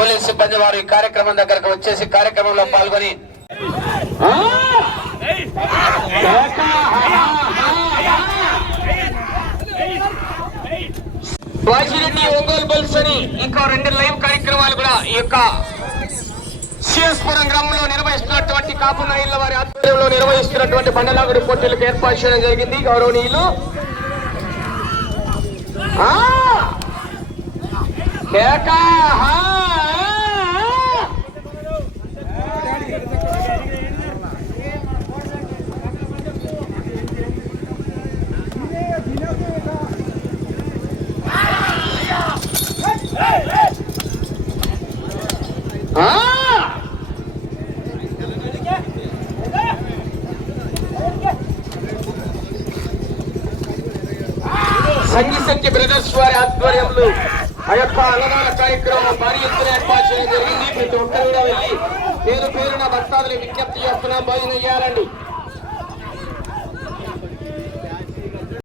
Police సిబ్బంది వారు ఈ కార్యక్రమం దగ్గరకు వచ్చేసి కార్యక్రమంలో పాల్గొని వాజిరెడ్డి ఒంగోలు బుల్స్ అని ఇంకా 2 లైవ్ కార్యక్రమాలు కూడా ఈ యొక్క సిఎస్పురం గ్రామంలో నిర్వహిస్తున్నటువంటి కాపు నాయుళ్ల వారి ఆధ్వర్యంలో నిర్వహిస్తున్నటువంటి బండలాగుడి పోటీలకు ఏర్పాటు చేయడం జరిగింది. గౌరవనీయులు సంగీశక్తి బ్రదర్స్ వారి ఆధ్వర్యంలో ఆ యొక్క అన్నదాన కార్యక్రమం భారీ ఎత్తున ఏర్పాటు చేయడం జరిగింది. ప్రతి ఒక్కరు కూడా వెళ్ళి పేరున భక్తాదులు విజ్ఞప్తి చేస్తున్నాం, భోజనం చేయాలండి.